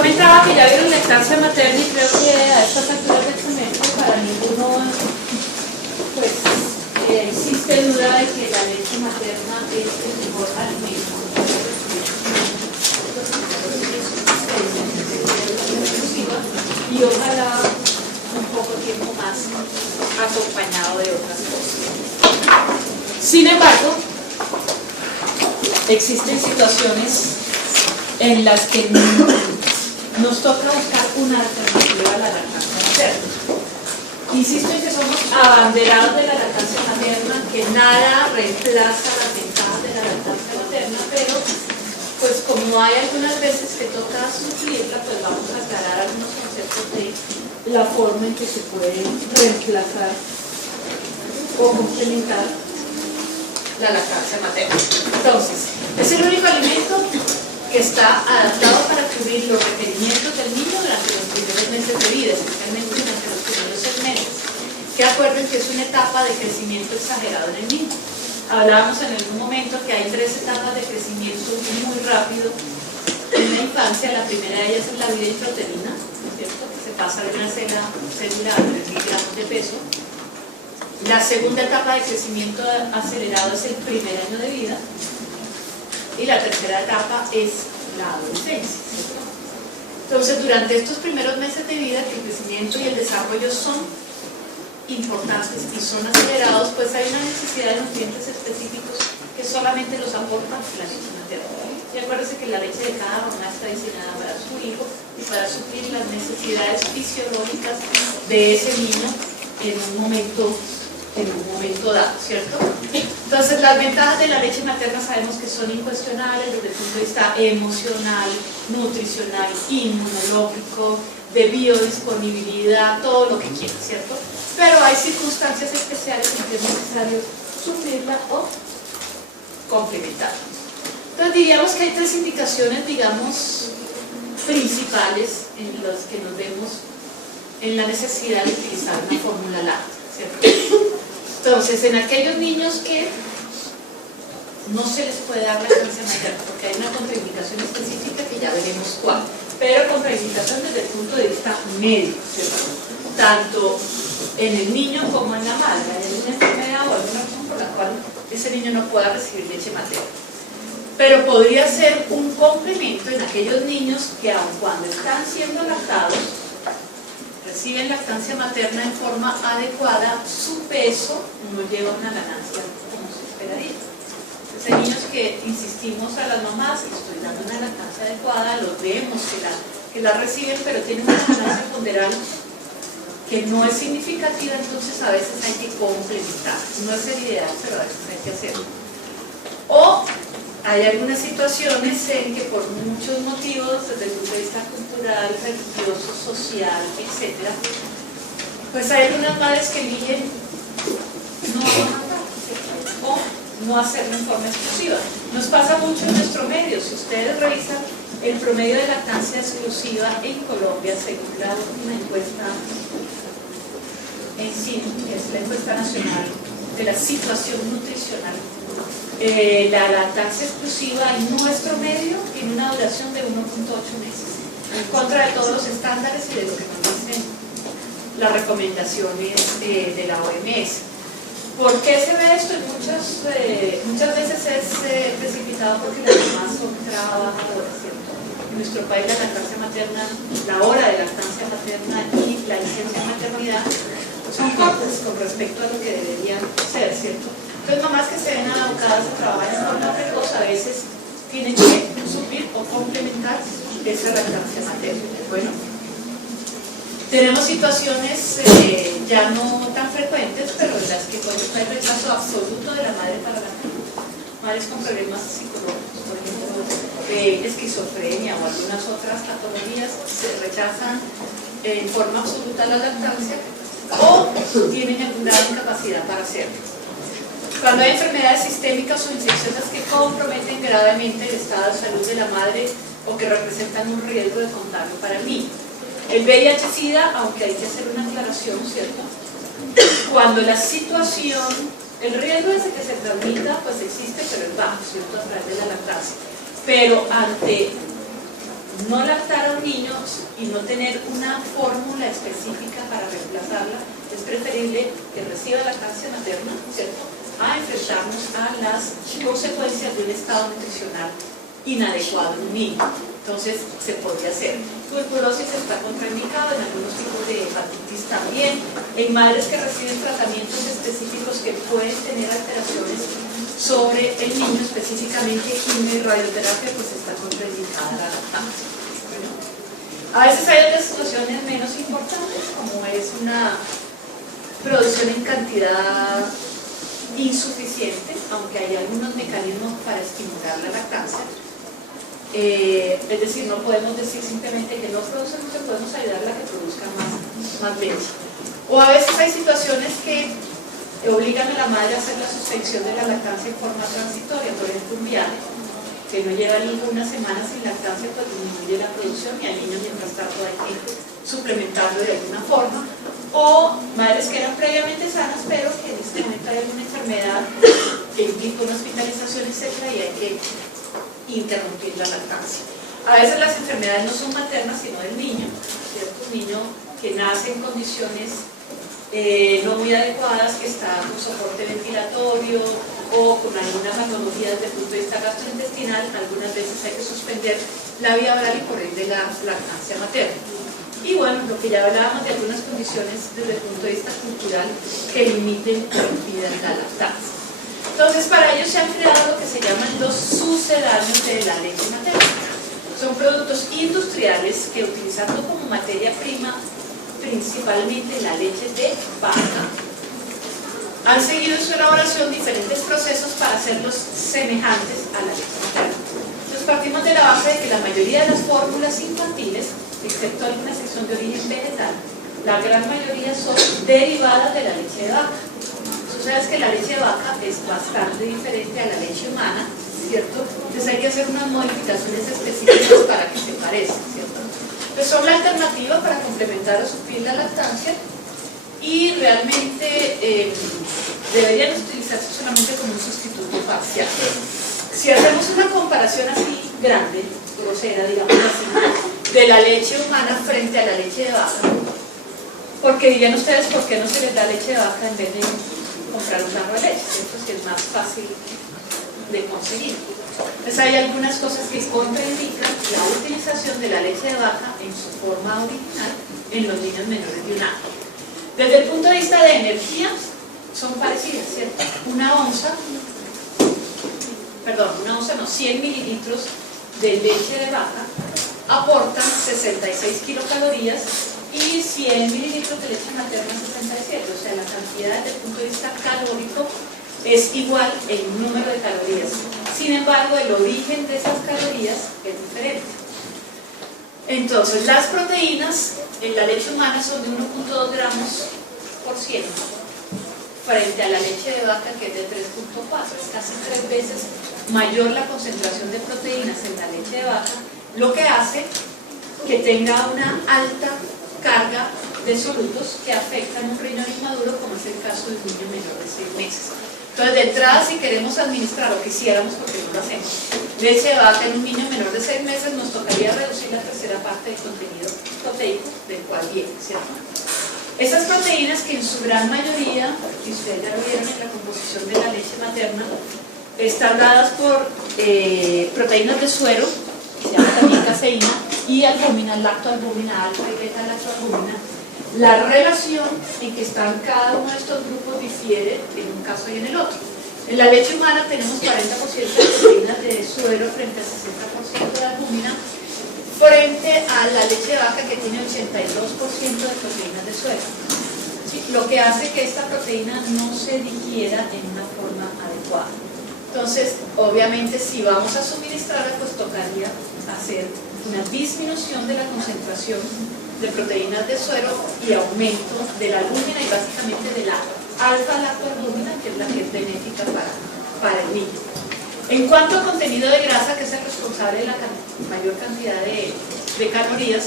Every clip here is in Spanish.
comentaba que ya vieron lactancia materna y creo que a estas alturas del semestre para ninguno pues existe duda de que la leche materna es el mejor alimento. Y ojalá un poco tiempo más acompañado de otras cosas. Sin embargo, existen situaciones en las que nos toca buscar una alternativa a la lactancia materna. Insisto en que somos abanderados de la lactancia materna, que nada reemplaza las ventajas de la lactancia materna, pero pues como hay algunas veces que toca suplirla, pues vamos a aclarar algunos conceptos de la forma en que se puede reemplazar o complementar la lactancia materna. Entonces, es el único alimento que está adaptado para cubrir los requerimientos del niño durante los primeros meses de vida, especialmente durante los primeros 6 meses. Que acuerden que es una etapa de crecimiento exagerado en el niño. Hablábamos en algún momento que hay 3 etapas de crecimiento muy rápido en la infancia. La primera de ellas es la vida intrauterina, ¿cierto? Que se pasa de una célula a 3.000 gramos de peso. La segunda etapa de crecimiento acelerado es el primer año de vida. Y la tercera etapa es la adolescencia, ¿cierto? Entonces, durante estos primeros meses de vida, que el crecimiento y el desarrollo son importantes y son acelerados, pues hay una necesidad de nutrientes específicos que solamente los aporta la leche materna. Y acuérdense que la leche de cada mamá está diseñada para su hijo y para suplir las necesidades fisiológicas de ese niño en un momento dado, ¿cierto? Entonces, las ventajas de la leche materna sabemos que son incuestionables desde el punto de vista emocional, nutricional, inmunológico, de biodisponibilidad, todo lo que quieran, ¿cierto? Pero hay circunstancias especiales en que es necesario suplirla o complementarla. Entonces, diríamos que hay 3 indicaciones, digamos, principales en las que nos vemos en la necesidad de utilizar una fórmula láctea, ¿cierto? Entonces, en aquellos niños que no se les puede dar lactancia materna, porque hay una contraindicación específica que ya veremos cuál, pero contraindicación desde el punto de vista médico, ¿cierto? Tanto en el niño como en la madre. Hay una enfermedad o alguna razón por la cual ese niño no pueda recibir leche materna. Pero podría ser un complemento en aquellos niños que, aun cuando están siendo lactados, reciben lactancia materna en forma adecuada, su peso no lleva una ganancia como se esperaría. Entonces, hay niños que insistimos a las mamás que estoy dando una lactancia adecuada, los vemos que la reciben, pero tienen una ganancia ponderal que no es significativa, entonces a veces hay que complementar. No es el ideal, pero a veces hay que hacerlo. O hay algunas situaciones en que por muchos motivos, desde el punto de vista cultural, religioso, social, etc., pues hay algunas madres que eligen no amamantar o no hacerlo en forma exclusiva. Nos pasa mucho en nuestro medio. Si ustedes revisan el promedio de lactancia exclusiva en Colombia, según la última encuesta en sí, que es la encuesta nacional de la situación nutricional, la lactancia exclusiva en nuestro medio tiene una duración de 1.8 meses, en contra de todos los estándares y de lo que nos dicen las recomendaciones de la OMS. ¿Por qué se ve esto? Muchas veces es precipitado porque las mamás son trabajadoras, ¿cierto? En nuestro país la lactancia materna, la hora de lactancia materna y la licencia de maternidad son cortas con respecto a lo que deberían ser, ¿cierto? Entonces, mamás que se ven abocadas a trabajar en forma precoz a veces tienen que suplir o complementar esa lactancia materna. Bueno, tenemos situaciones ya no tan frecuentes, pero en las que cuando está el rechazo absoluto de la madre para lactar, madres con problemas psicológicos, por ejemplo, esquizofrenia o algunas otras patologías, se rechazan en forma absoluta la lactancia o tienen alguna incapacidad para hacerlo. Cuando hay enfermedades sistémicas o infecciosas que comprometen gravemente el estado de salud de la madre o que representan un riesgo de contagio para el niño. El VIH-Sida, aunque hay que hacer una aclaración, ¿cierto? Cuando la situación, el riesgo de que se transmita, pues existe, pero es bajo, ¿cierto? A través de la lactancia. Pero ante no lactar a un niño y no tener una fórmula específica para reemplazarla, es preferible que reciba lactancia materna, ¿cierto?, a enfrentarnos a las consecuencias de un estado nutricional inadecuado en un niño. Entonces se podría hacer. Tuberculosis está contraindicado, en algunos tipos de hepatitis también, en madres que reciben tratamientos específicos que pueden tener alteraciones sobre el niño, específicamente quimio y radioterapia, pues está contraindicada la lactancia. Bueno, a veces hay otras situaciones menos importantes, como es una producción en cantidad insuficiente, aunque hay algunos mecanismos para estimular la lactancia. Es decir, no podemos decir simplemente que no producen, no podemos ayudarla a que produzca más leche. O a veces hay situaciones que obligan a la madre a hacer la suspensión de la lactancia en forma transitoria, por ejemplo un viaje que no lleva ninguna semana sin lactancia, pues disminuye la producción y al niño mientras tanto hay que suplementarlo de alguna forma. O madres que eran previamente sanas, pero que en este momento hay alguna enfermedad que implica una hospitalización, etc., y hay que interrumpir la lactancia. A veces las enfermedades no son maternas, sino del niño, ¿cierto? Un niño que nace en condiciones no muy adecuadas, que está con soporte ventilatorio o con alguna patología desde el punto de vista gastrointestinal, algunas veces hay que suspender la vía oral y por ende la lactancia materna. Y bueno, lo que ya hablábamos de algunas condiciones desde el punto de vista cultural que limiten o impidan la lactancia. Entonces, para ello se han creado lo que se llaman los sucedáneos de la leche materna. Son productos industriales que, utilizando como materia prima principalmente la leche de vaca, han seguido en su elaboración diferentes procesos para hacerlos semejantes a la leche materna. Entonces, partimos de la base de que la mayoría de las fórmulas infantiles, excepto alguna sección de origen vegetal, la gran mayoría son derivadas de la leche de vaca. Tú sabes que la leche de vaca es bastante diferente a la leche humana, ¿cierto? Entonces hay que hacer unas modificaciones específicas para que se parezcan, ¿cierto? Entonces son la alternativa para complementar o suplir la lactancia y realmente deberían utilizarse solamente como un sustituto parcial. Si hacemos una comparación así grande, grosera, digamos así, de la leche humana frente a la leche de vaca, porque dirían ustedes, ¿por qué no se les da leche de vaca en vez de comprar un tarro de leche? ¿Cierto? Que es más fácil de conseguir. Entonces hay algunas cosas que contraindican la utilización de la leche de vaca en su forma original en los niños menores de un año. Desde el punto de vista de energía, son parecidas, ¿cierto? Una onza no, 100 mililitros de leche de vaca aportan 66 kilocalorías y 100 mililitros de leche materna 67, o sea, la cantidad desde el punto de vista calórico es igual en número de calorías. Sin embargo, el origen de esas calorías es diferente. Entonces, las proteínas en la leche humana son de 1.2 gramos por ciento, frente a la leche de vaca, que es de 3.4. Es casi 3 veces mayor la concentración de proteínas en la leche de vaca, lo que hace que tenga una alta carga de solutos que afectan un riñón inmaduro, como es el caso de un niño menor de 6 meses. Entonces, de entrada, si queremos administrar, o quisiéramos, porque no lo hacemos, leche de vaca en un niño menor de 6 meses, nos tocaría reducir la tercera parte del contenido proteico del cual viene, ¿cierto? Esas proteínas, que en su gran mayoría, y ustedes ya lo vieron en la composición de la leche materna, están dadas por proteínas de suero, que se llama también caseína, y albúmina, lactoalbúmina alfa y beta-lactoalbúmina. La relación en que están cada uno de estos grupos difiere en un caso y en el otro. En la leche humana tenemos 40% de proteínas de suero frente al 60% de albúmina, frente a la leche de vaca, que tiene 82% de proteínas de suero. ¿Sí? Lo que hace que esta proteína no se digiera en una forma adecuada. Entonces, obviamente, si vamos a suministrarla, pues tocaría hacer una disminución de la concentración de proteínas de suero y aumento de la albúmina y básicamente de la alfa-lactoalbúmina, que es la que es benéfica para el niño. En cuanto a contenido de grasa, que es el responsable de la mayor cantidad de calorías,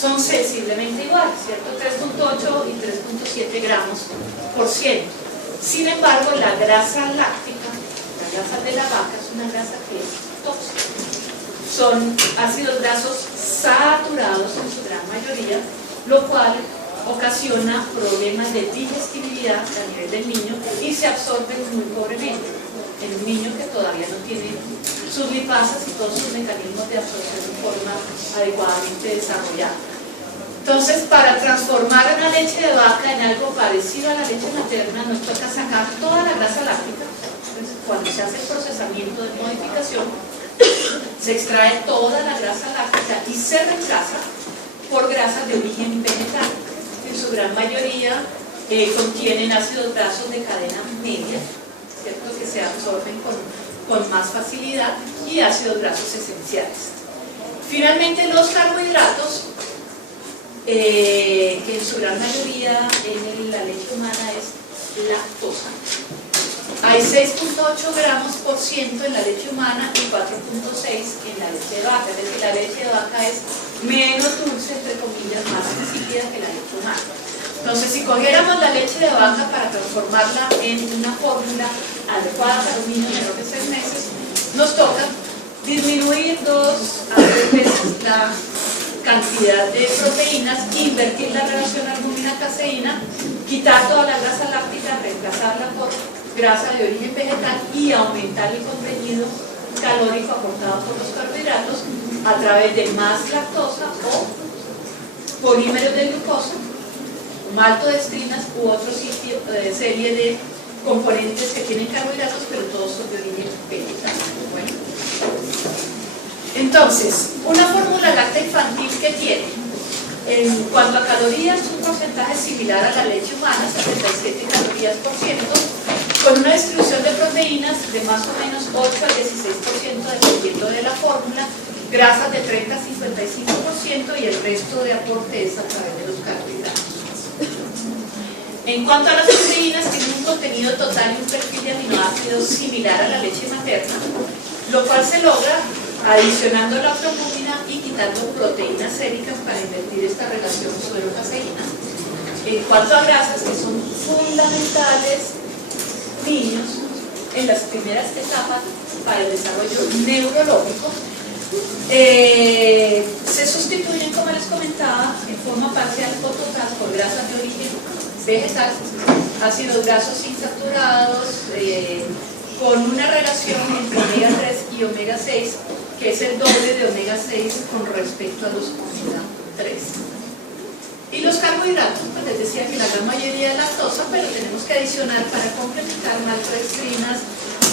son sensiblemente iguales, ¿cierto? 3.8 y 3.7 gramos por ciento. Sin embargo, la grasa láctica, la grasa de la vaca, es una grasa que es tóxica. Son ácidos grasos lo cual ocasiona problemas de digestibilidad a nivel del niño y se absorben muy pobremente. En un niño que todavía no tiene sus lipasas y todos sus mecanismos de absorción de forma adecuadamente desarrollada. Entonces, para transformar una leche de vaca en algo parecido a la leche materna, nos toca sacar toda la grasa láctica. Entonces, cuando se hace el procesamiento de modificación, se extrae toda la grasa láctica y se reemplaza por grasas de origen vegetal. En su gran mayoría contienen ácidos grasos de cadena media, ¿cierto?, que se absorben con más facilidad, y ácidos grasos esenciales. Finalmente, los carbohidratos, que en su gran mayoría en la leche humana es lactosa. Hay 6.8 gramos por ciento en la leche humana y 4.6 en la leche de vaca. Es decir, la leche de vaca es menos dulce, entre comillas, más insípida que la leche humana. Entonces, si cogiéramos la leche de vaca para transformarla en una fórmula adecuada para un niño menor de 6 meses, nos toca disminuir 2 a 3 veces la cantidad de proteínas, invertir la relación albúmina-caseína, quitar toda la grasa láctica, reemplazarla por grasa de origen vegetal y aumentar el contenido calórico aportado por los carbohidratos a través de más lactosa o polímeros de glucosa, maltodextrinas u otra serie de componentes que tienen carbohidratos, pero todos son de origen vegetal. Bueno. Entonces, una fórmula láctea infantil que tiene, en cuanto a calorías, un porcentaje similar a la leche humana, 77 calorías por ciento, con una distribución de proteínas de más o menos 8 al 16% dependiendo de la fórmula, grasas de 30 a 55% y el resto de aporte es a través de los carbohidratos. En cuanto a las proteínas, tienen un contenido total y un perfil de aminoácidos similar a la leche materna, lo cual se logra adicionando lactoalbúmina y quitando proteínas séricas para invertir esta relación suero-caseína. En cuanto a grasas, que son fundamentales, niños, en las primeras etapas para el desarrollo neurológico, se sustituyen, como les comentaba, en forma parcial o total por grasas de origen vegetal, ácidos grasos insaturados, con una relación entre omega 3 y omega 6, que es el doble de omega 6 con respecto a los omega 3. Y los carbohidratos, pues les decía que la gran mayoría es lactosa, pero tenemos que adicionar para complementar maltodextrinas,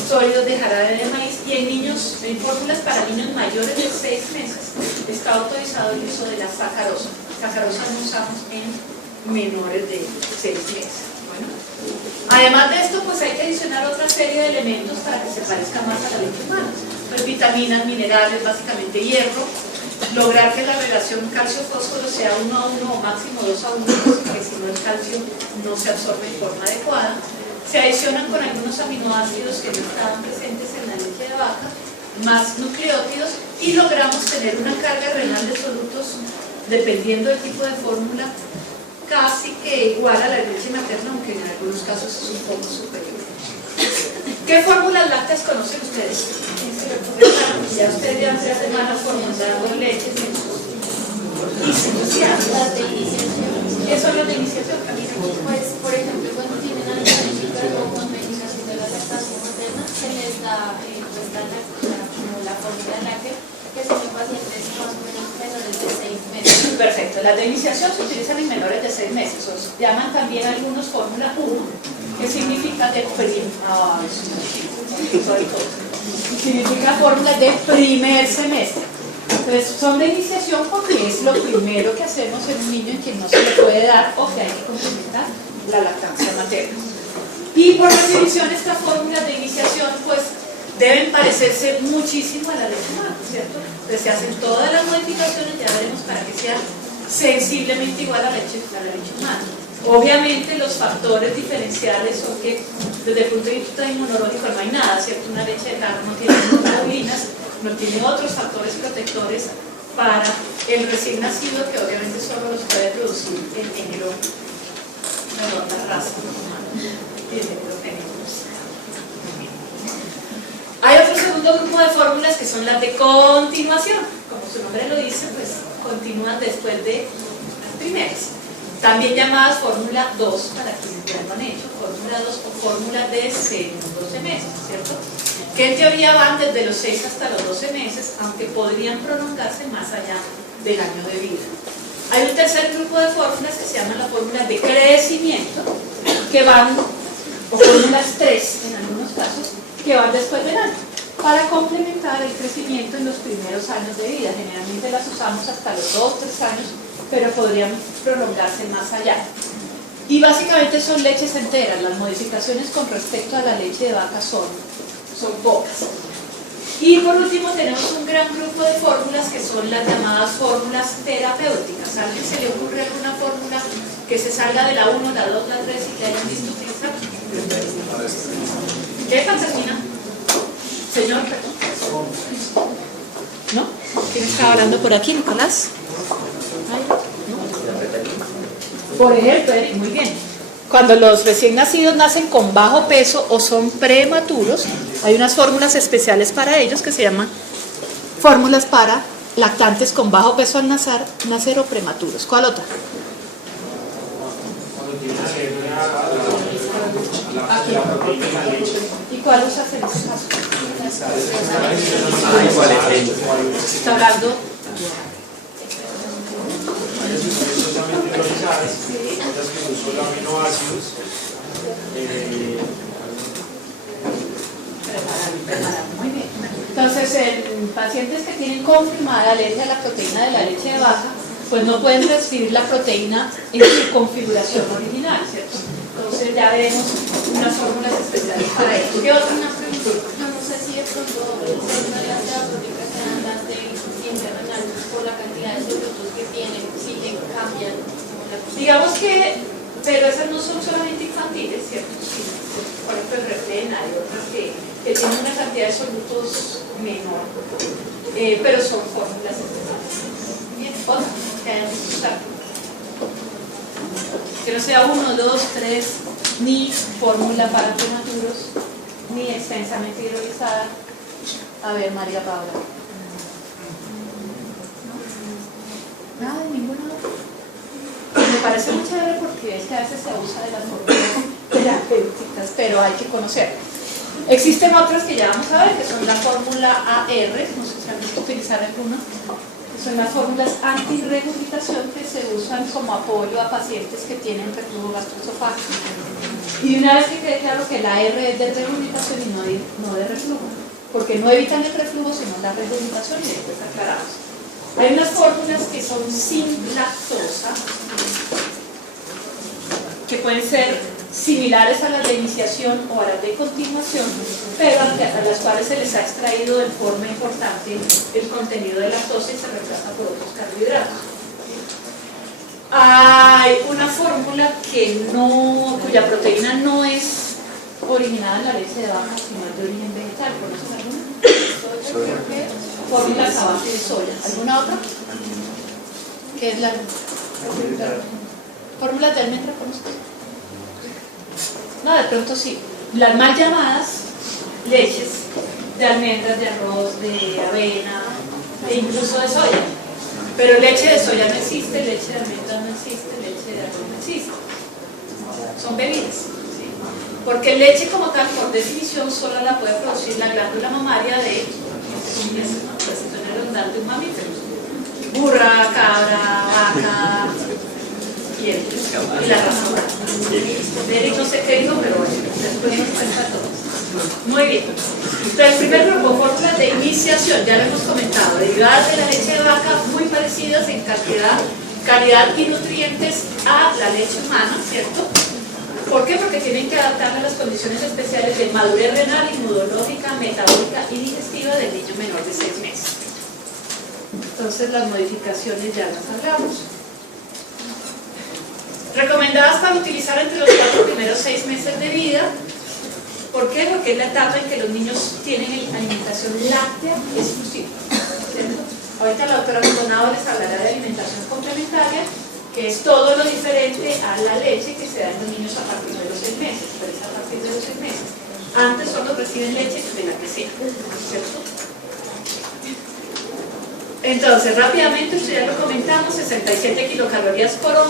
sólidos de jarabe de maíz, y en niños, en fórmulas para niños mayores de 6 meses, está autorizado el uso de la sacarosa. Sacarosa no usamos en menores de 6 meses. Bueno, además de esto, pues hay que adicionar otra serie de elementos para que se parezca más a la leche humana. Pues vitaminas, minerales, básicamente hierro, lograr que la relación calcio-fósforo sea 1 a 1 o máximo 2 a 1, porque si no el calcio no se absorbe de forma adecuada. Se adicionan con algunos aminoácidos que no estaban presentes en la leche de vaca, más nucleótidos, y logramos tener una carga renal de solutos, dependiendo del tipo de fórmula, casi que igual a la leche materna, aunque en algunos casos es un poco superior. ¿Qué fórmulas lácteas conocen ustedes? Ya ustedes llevan 3 semanas formulando leches en sus iniciación. Las de iniciación. ¿Qué son las de iniciación? Pues, por ejemplo, cuando tienen analgésica o con medicación de la lactancia materna, se les da como la fórmula láctea, que son en pacientes más o menos menores de 6 meses. Perfecto, las de iniciación se utilizan en menores de 6 meses, o se llaman también algunos fórmula 1, que significa de significa fórmula de primer semestre. Entonces son de iniciación porque es lo primero que hacemos en un niño en quien no se le puede dar o que hay que complementar la lactancia materna. Y por definición estas fórmulas de iniciación pues deben parecerse muchísimo a la leche humana, ¿cierto? Entonces se hacen todas las modificaciones, ya veremos, para que sea sensiblemente igual a la leche humana. Obviamente los factores diferenciales son que desde el punto de vista inmunológico no hay nada, ¿cierto? Una leche de carne no tiene inmunoglobulinas, no tiene otros factores protectores para el recién nacido, que obviamente solo los puede producir el género, la raza humana, y el género fémino. Hay otro segundo grupo de fórmulas que son las de continuación. Como su nombre lo dice, pues continúan después de primeras, también llamadas fórmula 2, para quienes ya lo han hecho, fórmula 2 o fórmula de segundo semestre, ¿cierto? Que en teoría van desde los 6 hasta los 12 meses, aunque podrían prolongarse más allá del año de vida. Hay un tercer grupo de fórmulas que se llaman las fórmulas de crecimiento, que van, o fórmulas 3 en algunos casos, que van después del año, para complementar el crecimiento en los primeros años de vida. Generalmente las usamos hasta los 2 o 3 años, pero podrían prolongarse más allá. Y básicamente son leches enteras. Las modificaciones con respecto a la leche de vaca son pocas. Y por último tenemos un gran grupo de fórmulas que son las llamadas fórmulas terapéuticas. ¿A alguien se le ocurre alguna fórmula que se salga de la 1, la 2, la 3 y que hayan visto utilizar? ¿Qué Fantasina? Señor, perdón. ¿No? ¿Quién está hablando por aquí, Nicolás? ¿No? Por ejemplo, Eric, muy bien. Cuando los recién nacidos nacen con bajo peso o son prematuros, hay unas fórmulas especiales para ellos que se llaman fórmulas para lactantes con bajo peso al nacer o prematuros. ¿Cuál otra? ¿Y cuál usas en ese caso? ¿Está hablando? Otras que son solo aminoácidos. Muy bien. Entonces, en pacientes que tienen confirmada alergia a la proteína de la leche de vaca, pues no pueden recibir la proteína en su configuración original, ¿cierto? Entonces ya veremos unas fórmulas especiales para ello. ¿Qué otra? Una pregunta. Yo no sé si de pronto una de las terapéuticas sean las de insuficiencia renal por la cantidad de productos que tienen, si cambian. Digamos que, pero esas no son solamente infantiles, ¿cierto? Sí, por ejemplo, el Reflena y otras que tienen una cantidad de solutos menor, pero son fórmulas especiales. Bien, otra que hayan visto usar. Que no sea 1, 2, 3, ni fórmula para prematuros, ni extensamente hidrolizada. A ver, María Paula. ¿No? Nada, de ninguna otra. Me parece muy chévere porque es que a veces se abusa de las fórmulas terapéuticas, pero hay que conocer. Existen otras que ya vamos a ver, que son la fórmula AR, no sé si han visto utilizar alguna, que son las fórmulas antirregurgitación que se usan como apoyo a pacientes que tienen reflujo gastroesofágico. Y una vez que quede claro que la R es de regurgitación y no de reflujo, porque no evitan el reflujo sino la regurgitación, y después aclaramos. Hay unas fórmulas que son sin lactosa, que pueden ser similares a las de iniciación o a las de continuación, pero a las cuales se les ha extraído de forma importante el contenido de lactosa y se reemplaza por otros carbohidratos. Hay una fórmula cuya proteína no es originada en la leche de vaca, sino es de origen vegetal. ¿Conocen alguna? Fórmulas a base de soya. ¿Alguna otra? ¿Qué es la fórmula de almendra? ¿Conozco? No, de pronto sí. Las mal llamadas leches de almendras, de arroz, de avena e incluso de soya. Pero leche de soya no existe, leche de almendras no existe, leche de arroz no existe. Son bebidas. ¿Sí? Porque leche como tal, por definición, solo la puede producir la glándula mamaria de, pues estoy redundante, un mamífero. Burra, cabra, vaca y la raza humana. Eric no sé qué dijo, pero bueno, después nos cuenta todo. Muy bien. Entonces, el primer grupo, fórmulas de iniciación, ya lo hemos comentado, derivadas de la leche de vaca, muy parecidas en cantidad, calidad y nutrientes a la leche humana, ¿cierto? ¿Por qué? Porque tienen que adaptarse a las condiciones especiales de madurez renal, inmunológica, metabólica y digestiva del niño menor de 6 meses. Entonces, las modificaciones ya las hablamos. Recomendadas para utilizar entre los 4 primeros 6 meses de vida. ¿Por qué? Porque es la etapa en que los niños tienen alimentación láctea exclusiva, ¿cierto? Ahorita la doctora Maldonado les hablará de alimentación complementaria, que es todo lo diferente a la leche que se da en los niños a partir de los 6 meses, pero es a partir de los 6 meses. Antes solo reciben leche de la que sea, ¿cierto? Entonces, rápidamente, esto ya lo comentamos, 67 kilocalorías por onza.